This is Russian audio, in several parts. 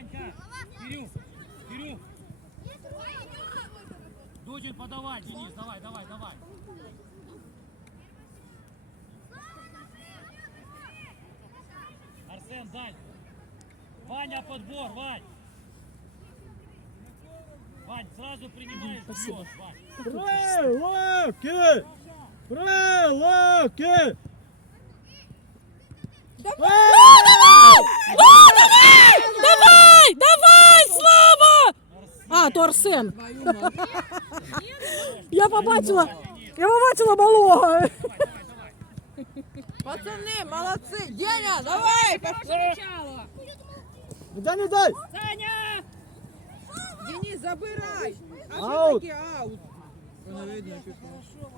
Ванька! Кирюх! Кирюх! Дудин, подавай, Денис, давай, давай, давай. Арсен, дай. Ваня, подбор, Вань. Вань, сразу принимаешь, Спасибо. бьешь, Вань. Стрелки! Стрелки! Давай! Давай, Слава! А, то Арсен. Я побачила. Я побачила малого. Пацаны, молодцы! Деня, давай! Пошли! Не дай, не дай! Саня! Денис, забирай! А Аут. все-таки аут. Хорошо,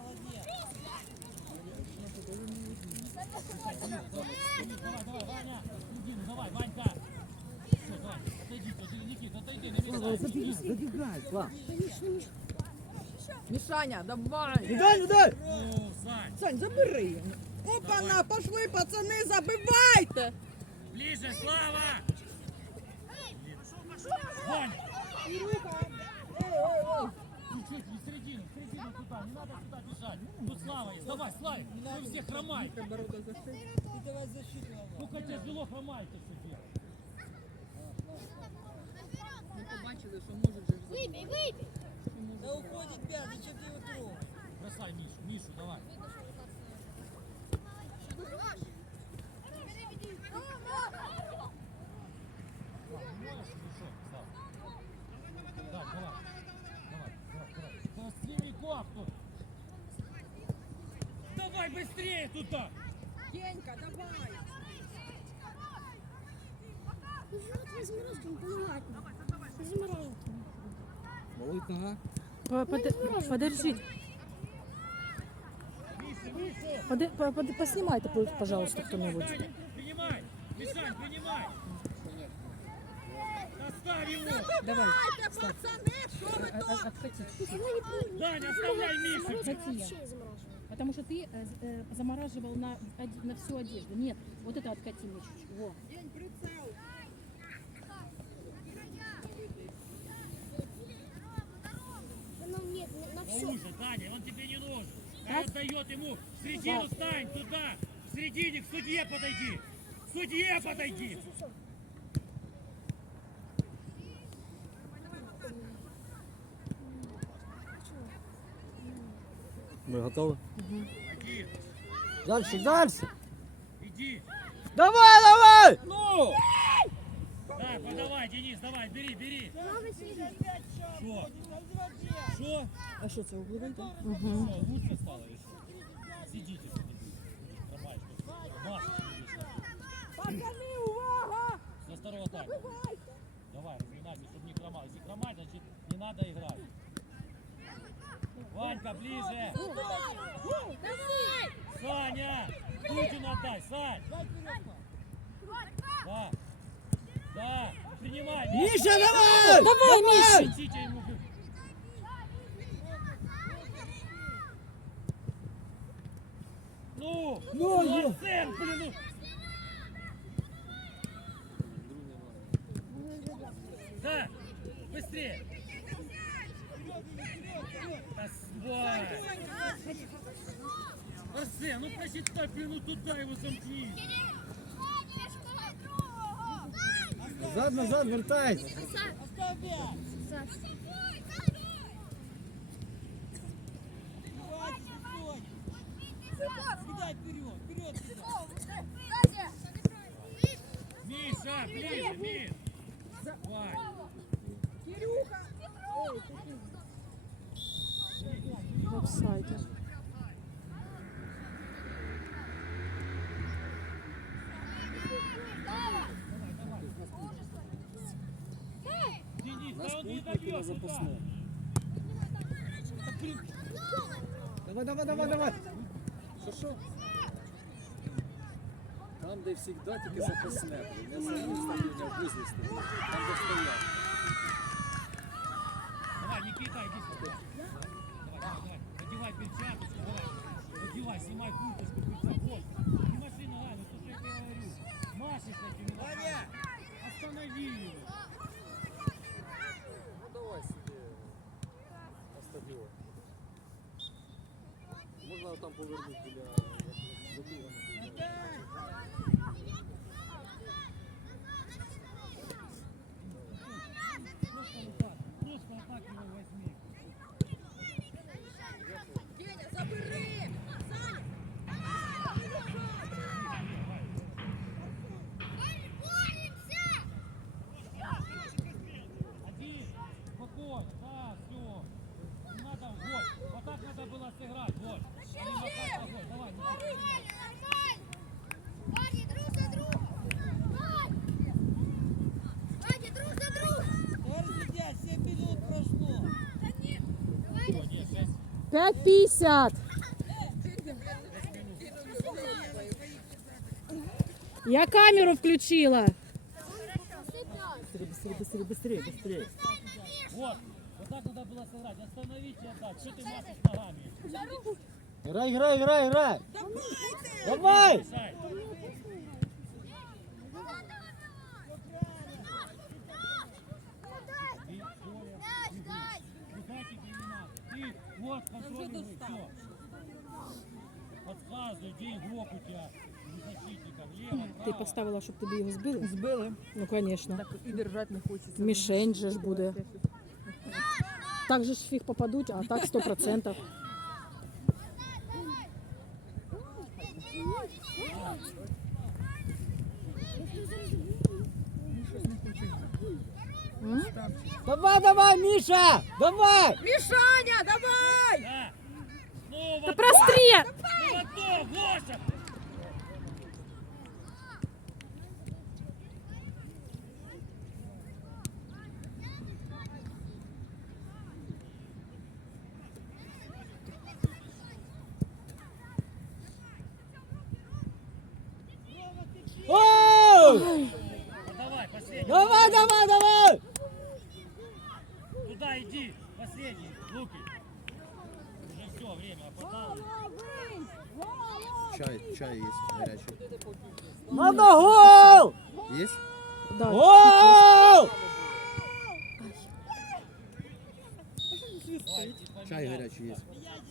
Давай, давай, Ваня. Ну давай, Ванька. На места. Мішаня, давай! Дай! Ну, Сань, забери. Опа-на, пошли, пацаны, забивайте! ближе, Слава! Вань, чуть-чуть, не в середину, в середину туда, не надо туда бежать. Тут Слава есть, давай, Слава, вы все хромаете. Ну хотя тяжело хромаете все Выбей, выбей! Да уходить пятый, чем ты его трогаешь? Бросай Мишу, Мишу, давай. Не давай, давай, давай, давай. Да сними кофту. Давай быстрее туда. Денька, давай! Вот вы заморозками понимать. Нога. По- под- Подожди. Миша, Миша. Поди- по- поди- Поснимайте, пожалуйста, кто-нибудь. Принимай. Мишань, принимай. Оставь его. Давай. Пацаны, что вы тут? Откатить. Даня, оставляй Мишу. Заморожено. Потому что ты э, э, замораживал на, на всю одежду. Нет, вот это откати мне чуть-чуть. Уже, Даня, он тебе не нужен. Хай отдает ему. В середину стань, туда. В середине к судье подойди. К судье подойди. Ми готові? Иди, Дальше, дальше! иди. Давай, давай! Ну! Да, подавай, Денис, давай, бери, бери. Что? Что? А що це угловий там? Что, лучше стало? Сидите. Пацаны, увага! Со второго тайма. Давай, разминайся, чтобы не хромал. Если хромать, значит не надо играть. Ванька, ближе. Саня! Путин отдай, Сань! Да. Миша, давай! Давай, Миша! Несите ему. Ну! Ну, Арсен, ну! Да, быстрее! Арсен, ну посчитай, ну туда его замкни! Назад, назад, вертайся! Миша, ближе, Миш! Кирюха! В офсайде. Денис, да он не добьет сюда! Давай, давай, давай, давай! Що що? Там, де завжди тільки запасне, не самі стадіоні, а в вузлі стадіоні. Там, де стоять. Давай, Никита, иди сюда. 5.50. Я камеру включила. Быстрее, быстрее, быстрее, быстрее. Вот, вот так надо было сыграть. Остановить и отдать. Что ты машешь ногами? Играй, играй, играй, играй. Давай. Мешай. Вот, контроль игры, все. Подсказывай, где игрок у тебя. У защитников, лево, Ти право. поставила, щоб тобі його збили? Збили. Ну, звісно. Так і держати не хочеться. Мішень же ж буде. Так же ж фіг попадуть, а так 100%. М? Давай, давай, Миша. Давай. Мішаня, давай! Да. Вот, простріл! ну, вот то, Гоша. Оу! Ну, давай, последний. Давай, давай, давай. Туда иди, последний, Луки. Уже все, время опоздало Чай, чай есть горячий. Надо гол. Есть? Да. Гол! Давай, иди поменяй. Чай горячий есть.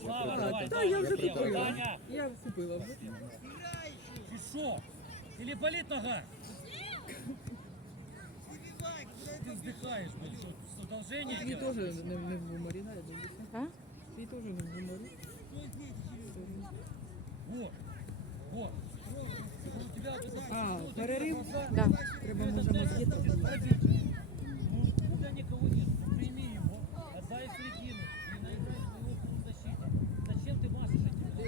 Слава, давай, Да, давай, я уже Даня, купила. Даня, Я купила вже. ты шо? Или болит нога? Ты вздыхаешь, блин, что, с продолжение Твій делаешь? теж не, не в гуморі, да, я дивлюся. А? Твій теж не в гуморі. Да. Треба, Это може, дай мозги ему трохи. пробить. Ну, у тебя никого нет, прими его, отдай в середину и наиграй своего полузащита. Зачем ты машешь этим ногами?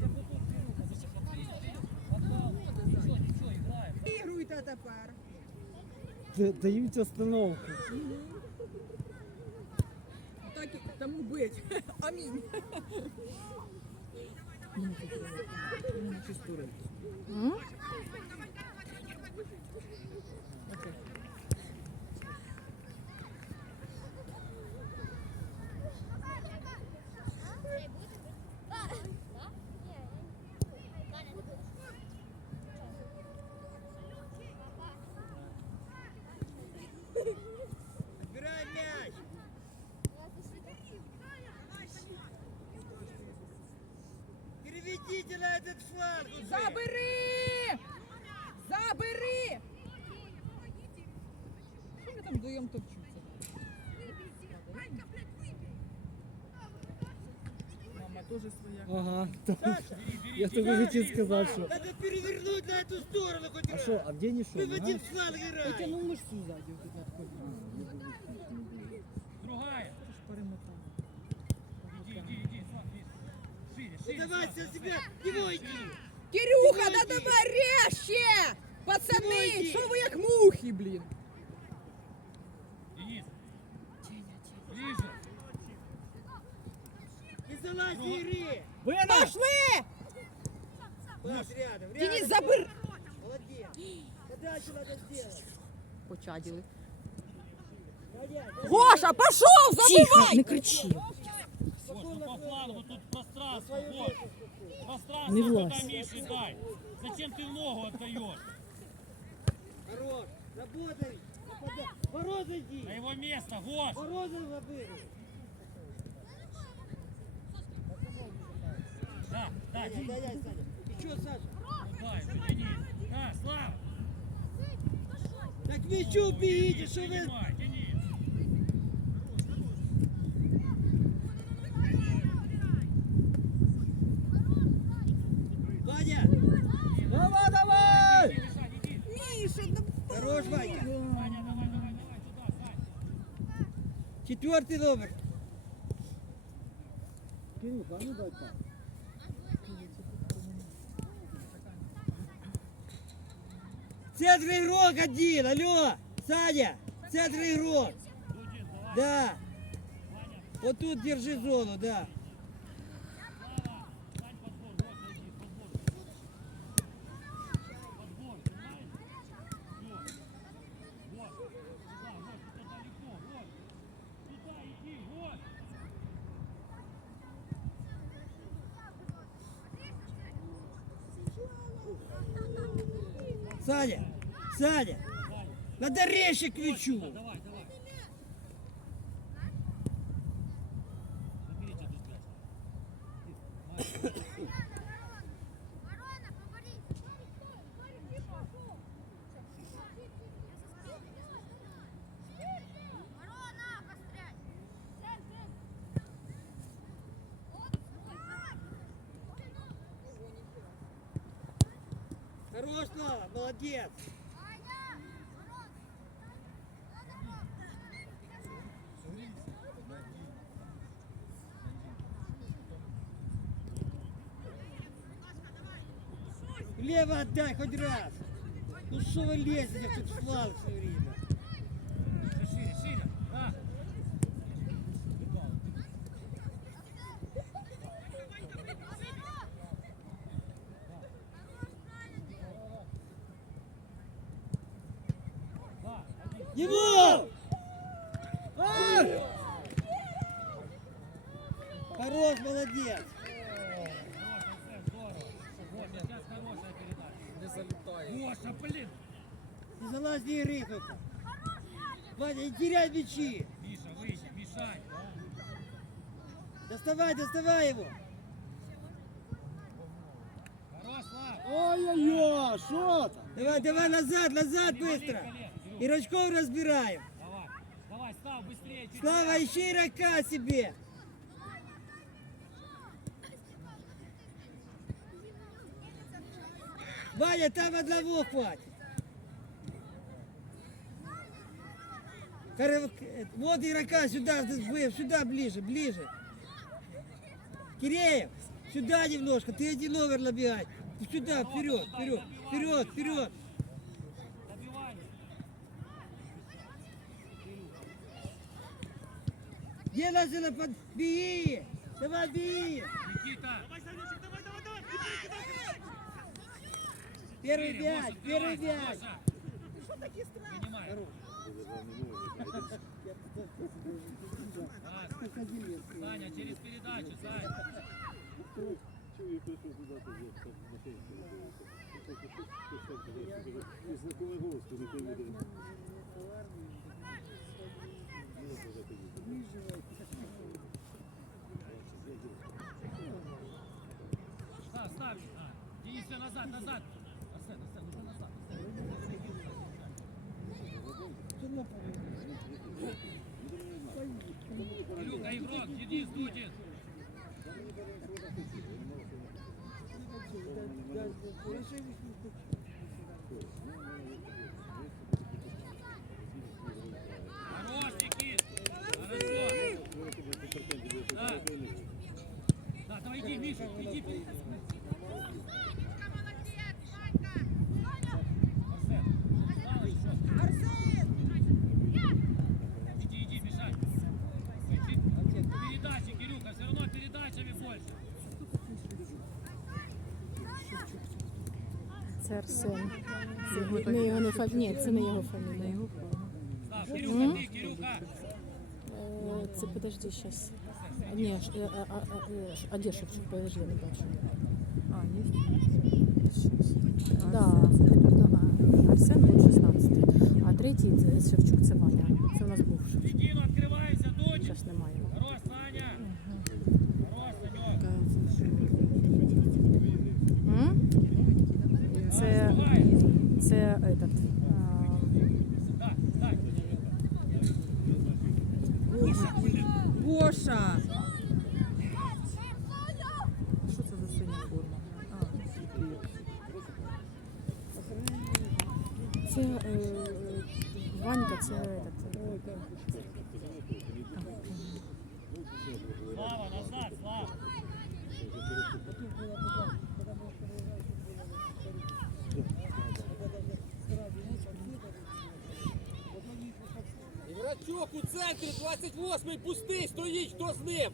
Я бы тут беру, потому что ты отдал. Ничего, ничего, играем. Ігруйте тепер. Д- Дають остановку. Так і тому бить. Амінь. М? Переведите Я только хотел сказать, что... Надо перевернуть на эту сторону хоть А раз. что, а где не шел? Мы в один фланг играем. Потянув отут надходить. Другая. Ти ж перемотав. Иди, иди, иди. Шире, шире. давай со себя, его иди. Кирюха, да давай резче! Пацани, що ви як мухи, блін? Денис. Ближе. Не залазь в игре. Пошли! Пас рядом, рядом. Денис, забыр! Молодец. Подачу надо сделать. Почадили. Гоша, пошел, Тихо, забивай! не кричи. Ну по флангу тут пространство, вот. Пространство Не туда. Мише дай. Зачем ты в ногу отдаешь? Хорош. Работай. Мороза иди. На его место, вот. Мороза забыл. Да, Дай, дай, дай, Саня. И что, Саша? Дай, потяни. Да, Слава. Так мячу бейте, что вы... Ваня! Давай, давай! Миша, да Хорош, Ваня! Саня, давай, давай, давай, туда, Сань. Четвертый номер. Кирюха, а ну дай так. Центр игрок один, алло! Саня! Центр игрок! Да! Вот тут держи зону, да. Слава, Сань, подбор, вот, зайди, подбор. Подбор, понимаешь? Вот. Вот. Сюда, вот, это далеко, вот. Сюда иди, вот. Саня! Саня! Надо резче к мячу! Давай. Хорош, Слава, молодец! Отдай хоть раз! Ну что вы лезете в этот фланг все время? Шире, шире. Да. Его! Хорош, молодец! Гоша, блин. Не залазь не только! Ваня, не теряй мячи! Миша, выйди, мешай. Доставай, доставай его! Ой-ой-ой, що там? Давай, давай назад, назад быстро! Игрочков разбираем! Давай, давай, став быстрее. Слава, ищи игрока себе! Ваня, там одного хватит! Вот игрока сюда, сюда ближе, ближе. Киреев, сюда немножко, ты один номер набегай. Сюда, вперед, вперед, вперед, вперед. Где Назина под... Беги! Давай, беги! Никита. Первый Гоша, первый открывайся, мяч. Гоша. Принимай. Так. Саня, через передачу, Саня. Ставь, ставь. А, Денис, назад, назад. Арсен, Арсен, уже назад. Илюха, Денис, Дудин. Це Арсен. Це не його не фа... Ні, це не його фамілія. Кирюха, ты, Кирюха. Це подожди, зараз. Ні, ш- е? Подожди, я не бачу. А, есть? Да, Арсен був 16. А третій це Шевчук, це Ваня. Це у нас був Шевчук. Зараз немає. Іграчок у центрі 28-й пустий, стоїть, хто з ним?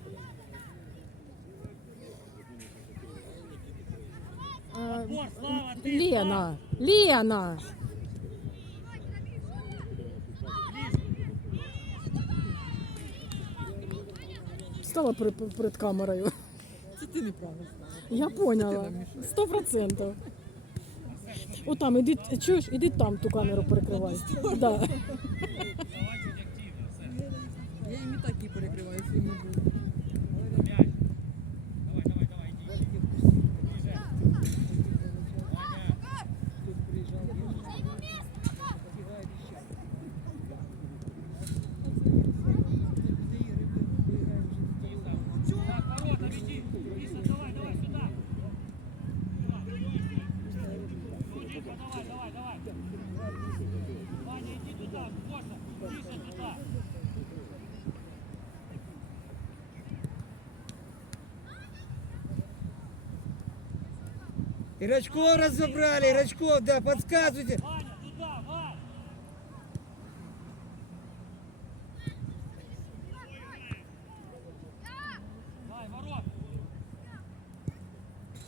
е, Бор, Слава, ти. Лена, Лена. Стала при- перед камерою. Це ти неправильно стала. Я поняла. Сто процентів. О, там, іди, чуєш, іди там ту камеру перекривай. Да. Ірачков разобрали, Ірачков, да, подсказывайте. Ваня, туда, Вань.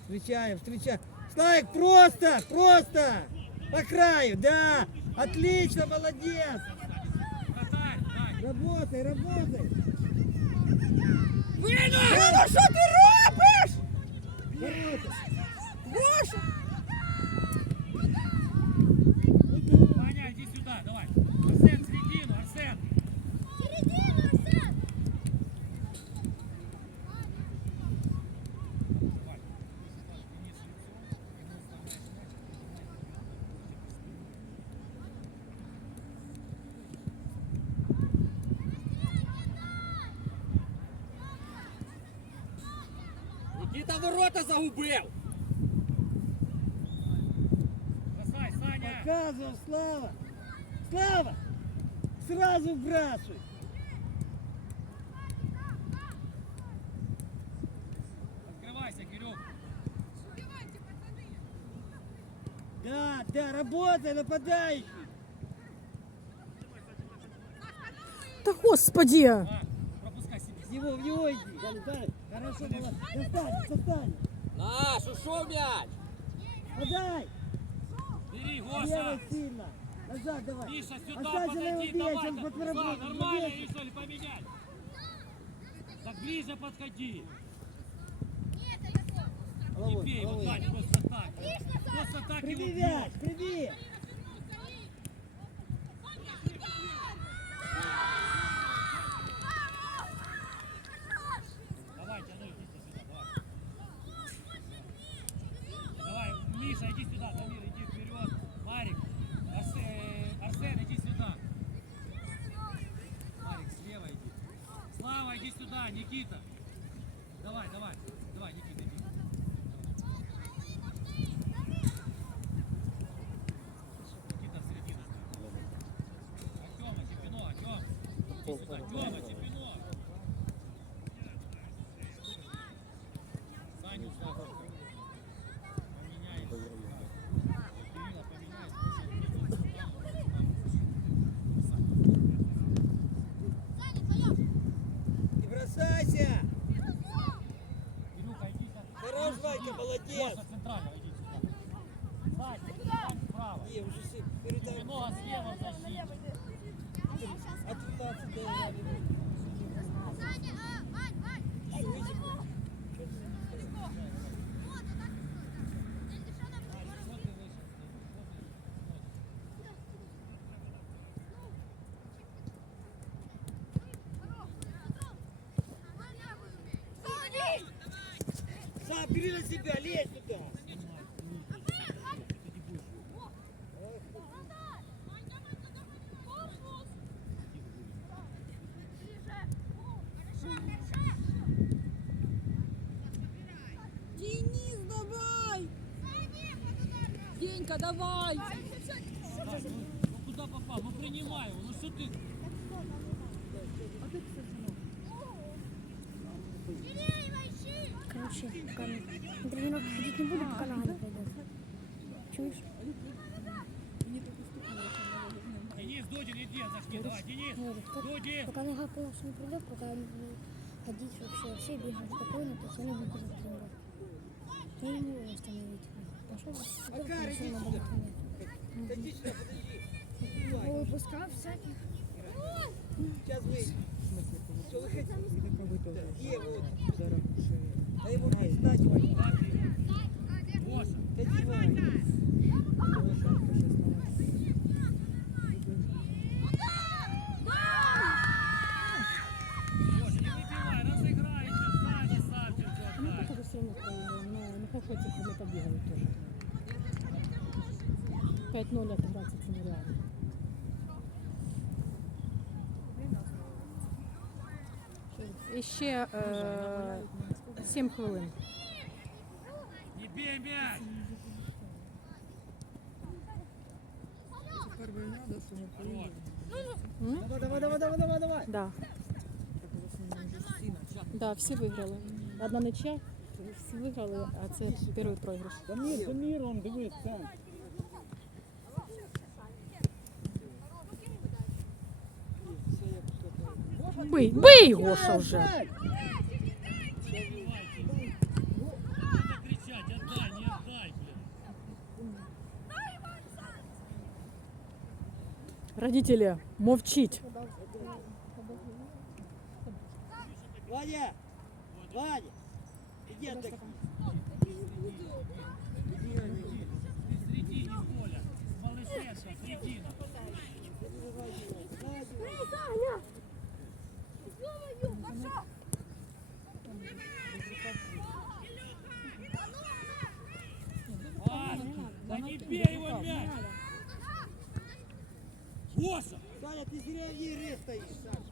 Встречаем, встречаем. Славик, просто, просто. По краю, да. Отлично, молодец. Работай, работай. Ваня, що ти робиш? Ворота загубив! Бросай, Саня. Показывал, Слава. Слава. Сразу вбрасывай. Открывайся, Кирюх. Да, да, работай, нападающий. Та господи! А, пропускай себе. В него, в него иди. Дали, дали. Хорошо. Достань, достань. Наш, ушов м'яч! Подай. Бери, Гоша. сильно. Назад давай. Миша, сюда его подойди, бей, давай. да. под поработает. нормально, или что ли, поменять? Так ближе подходи. Не Головой, бей, вот так, просто так. Просто так его Приби бьют. мяч, приби. Давай, тяну, иди сюда, давай. Давай, Миша, иди сюда, Дамир, иди вперед. Марик, Арсен, Арсен, иди сюда. Марик, слева иди. Слава, иди сюда, Никита. Давай, давай, давай, Никита, иди. Никита в середину. Артема, Чепино, Артем. Иди сюда, Тёма, Чепино. Саню сюда. Поменяй. Кирилла поменяй. Не бросайся. Хорош, Ванька, молодец. Гоша, центрально, иди сюда. Сань, Сань, справа. Не, уже си- передай. Чепино слева в защите. Отстаться, да, я не буду. Саня, а, Вань, Вань! Вот ты вышел. Сам бери на себя, лезь туда. Денис, давай! Денька, давай! Так, ну, що ти? Короче, пока на тренировку ходить не буду, пока нога не пойдет. Чуешь? Денис, Говорит, как-. Пока нога полностью не придет, пока я не буду ходить вообще, все бегают спокойно, то есть они будут тренировку. Я не могу остановить. Пошел, сильно сюда. болит меня. Да иди сюда, подожди. Его выпускал всяких. Сейчас выйдем. Что вы хотите? Где вот? Да его признать, Вань. Гоша, Да девай. Волошенко 16. Гоша, не выбивай, разыграйся, сзади Савченко Ну, отдай. это все равно проигрываем, но ну, хоть хоть не побегают тоже. 5-0 отыграться это нереально. І ще е, 7 хвилин. Не бей мяч. Тепер війна, да, що ми поїдемо. Давай, давай, давай, давай, давай, давай. Да, Так в основному вже всі начали. да, всі виграли. Одна нічия, всі виграли, а це перший програш. Дамир, Дамир, он дивись, Сань. Бий, бий Гоша вже. Блин. Родителі, мовчіть. Ваня! Ваня! Иди отдохни. Ты в середине поля. Малышеша, середина. А, да не бей его мяч. Гоша! Саня, ты зря игре стоишь, Саша.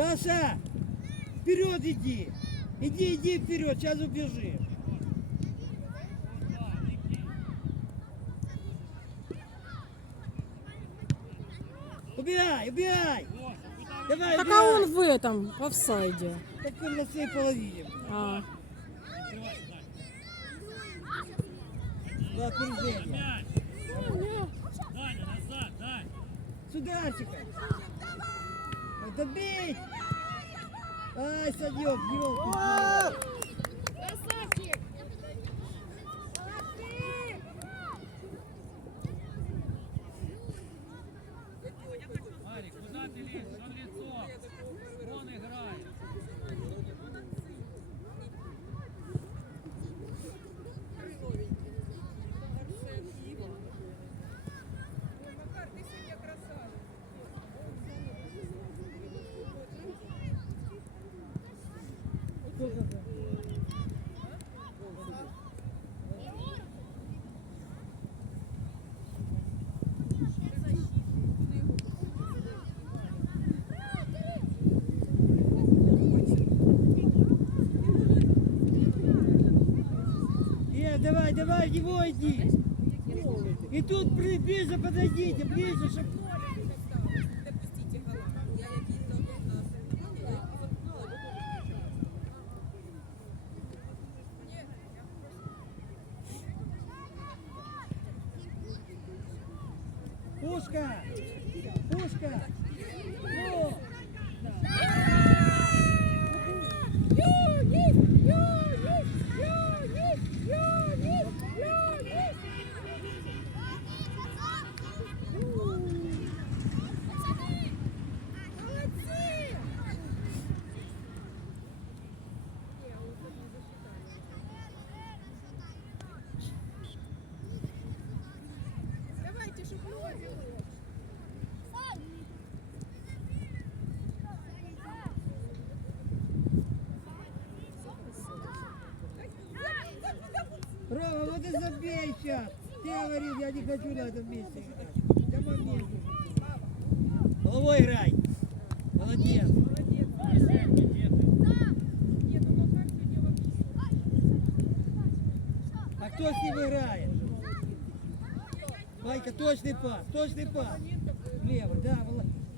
Саша, вперед иди. Иди, иди вперед, сейчас убежим. Убегай, убегай. Давай, Так а убегай. он в этом, в офсайде. Так он на своей половине. А, На опережение. Мяч. Даня, назад, Дань. С ударчика. Это бить. Ай, давай, его иди. И тут ближе подойдите, ближе, чтоб... Пушка! Пушка! Забей сейчас. Ты говоришь, я не хочу на этом месте. Я момент. Головой играй. Молодец. А кто с ним играет? Ванька, точный пас, точный пас. Левый, да.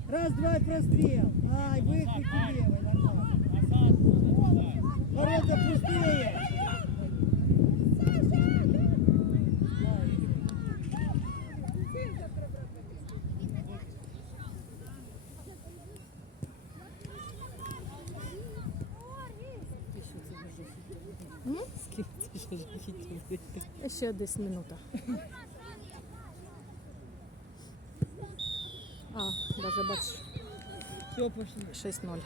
Раз, два, прострел. Ай, выхвати левый, нормально. Ворота пустые. Ще десь минута. А, даже бач, Все, пошли. 6-0.